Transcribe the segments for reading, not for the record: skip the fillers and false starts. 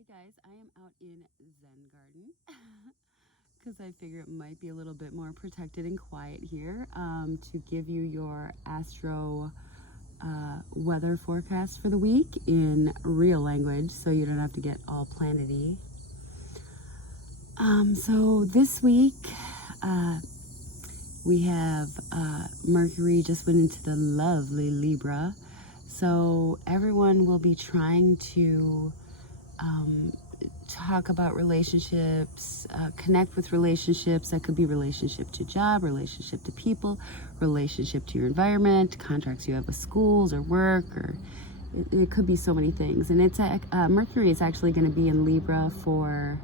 Hey guys, I am out in Zen Garden because I figure it might be a little bit more protected and quiet here to give you your Astro weather forecast for the week in real language so you don't have to get all planety. So this week we have Mercury just went into the lovely Libra. So everyone will be trying to talk about relationships, connect with relationships. That could be relationship to job, relationship to people, relationship to your environment, contracts you have with schools or work, or it could be so many things. And it's Mercury is actually going to be in Libra for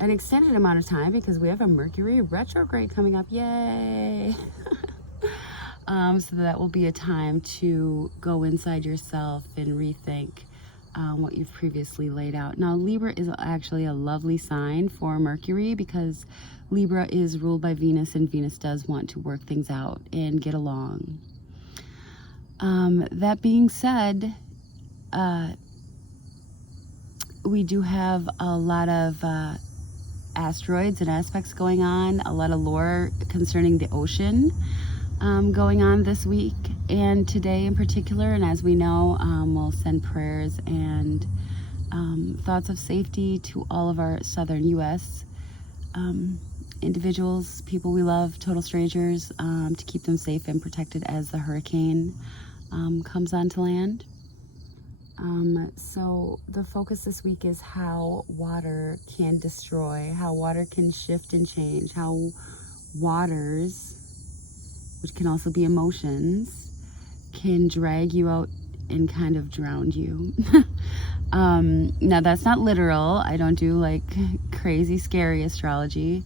an extended amount of time because we have a Mercury retrograde coming up. Yay! So that will be a time to go inside yourself and rethink what you've previously laid out. Now, Libra is actually a lovely sign for Mercury because Libra is ruled by Venus, and Venus does want to work things out and get along. That being said, we do have a lot of asteroids and aspects going on, a lot of lore concerning the ocean going on this week and today in particular. And as we know, we'll send prayers and thoughts of safety to all of our southern U.S. Individuals, people we love, total strangers, to keep them safe and protected as the hurricane comes onto land. So the focus this week is how water can destroy, how water can shift and change, how waters, which can also be emotions, can drag you out and kind of drown you. Now that's not literal. I don't do like crazy scary astrology.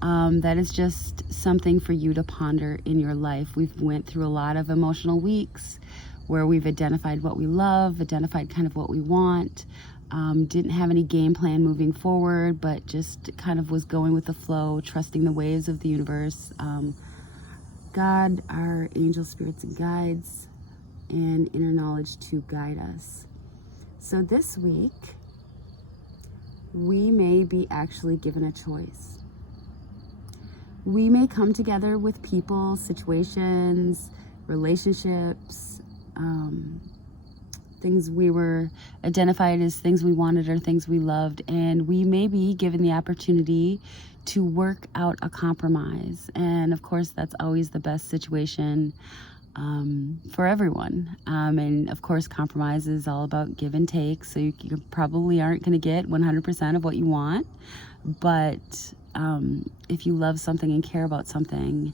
That is just something for you to ponder in your life. We've went through a lot of emotional weeks where we've identified what we love, identified kind of what we want, didn't have any game plan moving forward, but just kind of was going with the flow, trusting the waves of the universe. God, our angel spirits and guides, and inner knowledge to guide us. So this week, we may be actually given a choice. We may come together with people, situations, relationships, things we were identified as things we wanted or things we loved, and we may be given the opportunity to work out a compromise. And of course, that's always the best situation for everyone. And of course, compromise is all about give and take. So you probably aren't going to get 100% of what you want. But if you love something and care about something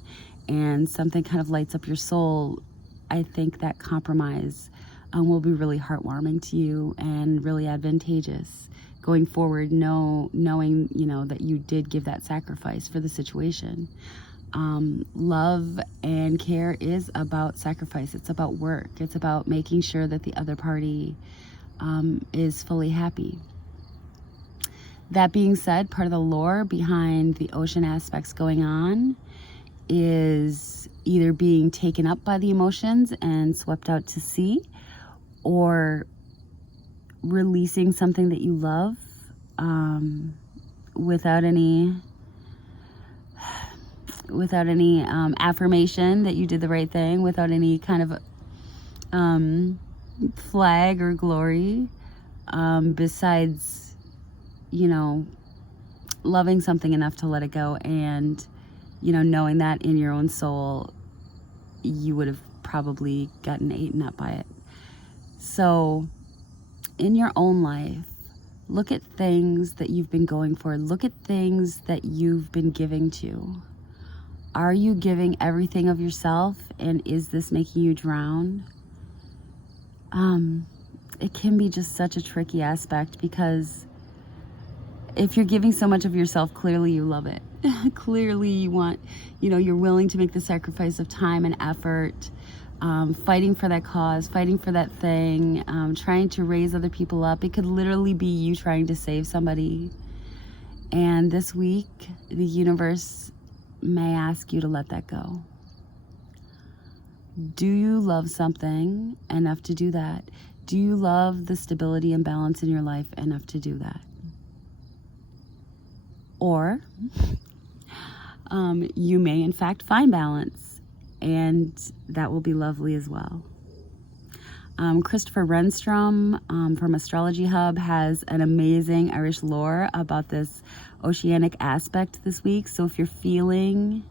and something kind of lights up your soul, I think that compromise will be really heartwarming to you and really advantageous going forward, knowing that you did give that sacrifice for the situation. Love and care is about sacrifice. It's about work. It's about making sure that the other party is fully happy. That being said, part of the lore behind the ocean aspects going on is either being taken up by the emotions and swept out to sea, or releasing something that you love without any affirmation that you did the right thing, without any kind of flag or glory, besides loving something enough to let it go, and knowing that in your own soul you would have probably gotten eaten up by it. So in your own life, look at things that you've been going for. Look at things that you've been giving to. Are you giving everything of yourself, and is this making you drown? It can be just such a tricky aspect, because if you're giving so much of yourself, clearly you love it. Clearly you want, you're willing to make the sacrifice of time and effort, fighting for that cause, fighting for that thing, trying to raise other people up. It could literally be you trying to save somebody. And this week, the universe may ask you to let that go. Do you love something enough to do that? Do you love the stability and balance in your life enough to do that? Or you may in fact find balance, and that will be lovely as well. Christopher Renstrom from Astrology Hub has an amazing Irish lore about this oceanic aspect this week. So if you're feeling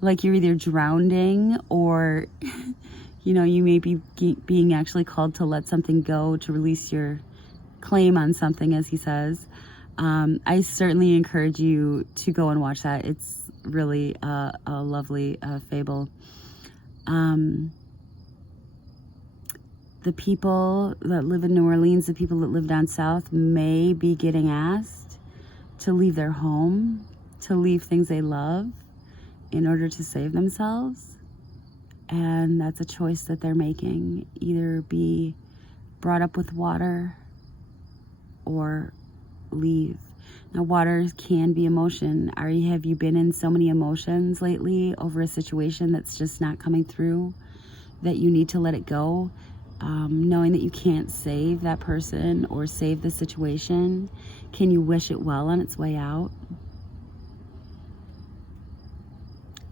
like you're either drowning or you may be being actually called to let something go, to release your claim on something, as he says, I certainly encourage you to go and watch that. It's really a lovely fable. The people that live in New Orleans, the people that live down south, may be getting asked to leave their home, to leave things they love in order to save themselves. And that's a choice that they're making. Either be brought up with water or leave. Now, water can be emotion. Have you been in so many emotions lately over a situation that's just not coming through, that you need to let it go? Knowing that you can't save that person or save the situation, can you wish it well on its way out?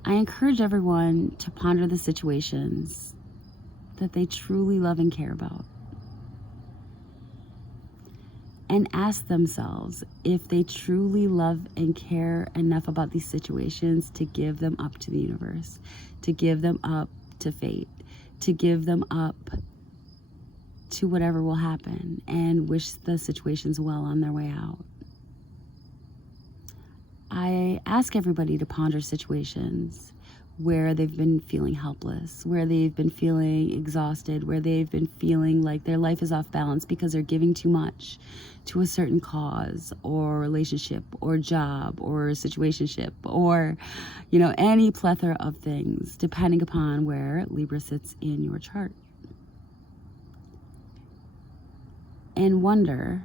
I encourage everyone to ponder the situations that they truly love and care about, and ask themselves if they truly love and care enough about these situations to give them up to the universe, to give them up to fate, to give them up to whatever will happen, and wish the situations well on their way out. I ask everybody to ponder situations where they've been feeling helpless, where they've been feeling exhausted, where they've been feeling like their life is off balance because they're giving too much to a certain cause or relationship or job or situationship or, any plethora of things, depending upon where Libra sits in your chart. And wonder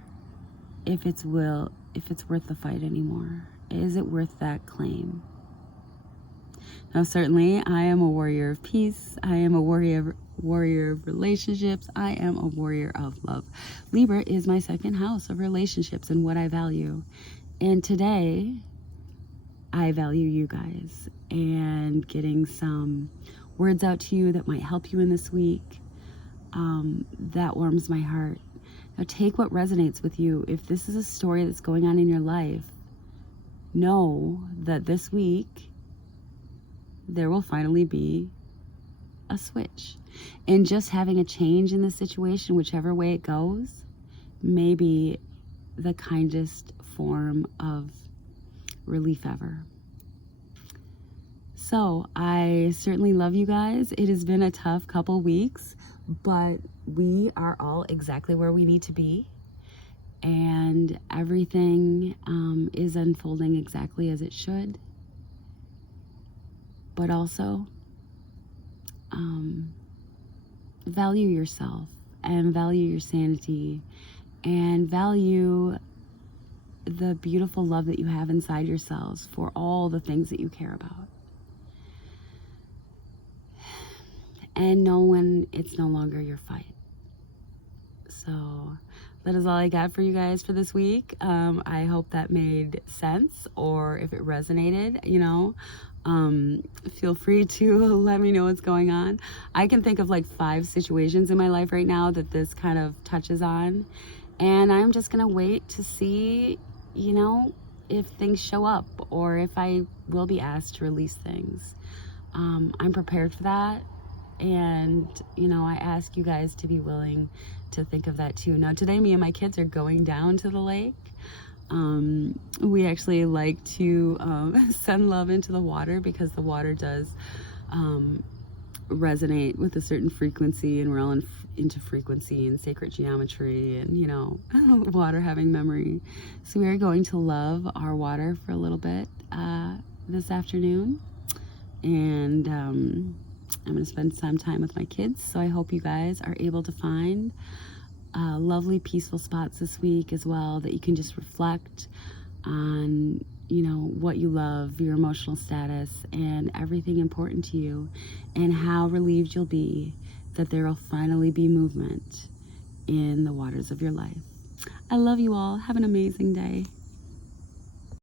if it's worth the fight anymore. Is it worth that claim? Now, certainly, I am a warrior of peace. I am a warrior of relationships. I am a warrior of love. Libra is my second house of relationships and what I value. And today, I value you guys and getting some words out to you that might help you in this week. That warms my heart. Now, take what resonates with you. If this is a story that's going on in your life, know that this week there will finally be a switch. And just having a change in the situation, whichever way it goes, may be the kindest form of relief ever. So I certainly love you guys. It has been a tough couple weeks, but we are all exactly where we need to be. And everything is unfolding exactly as it should. But also, value yourself and value your sanity and value the beautiful love that you have inside yourselves for all the things that you care about. And know when it's no longer your fight. So that is all I got for you guys for this week. I hope that made sense, or if it resonated, feel free to let me know what's going on. I can think of like 5 situations in my life right now that this kind of touches on, and I'm just gonna wait to see, if things show up or if I will be asked to release things. I'm prepared for that. And, I ask you guys to be willing to think of that too. Now, today, me and my kids are going down to the lake. We actually like to send love into the water because the water does resonate with a certain frequency, and we're all into frequency and sacred geometry and, water having memory. So we are going to love our water for a little bit this afternoon. And I'm going to spend some time with my kids, so I hope you guys are able to find lovely, peaceful spots this week as well, that you can just reflect on, what you love, your emotional status, and everything important to you, and how relieved you'll be that there will finally be movement in the waters of your life. I love you all. Have an amazing day.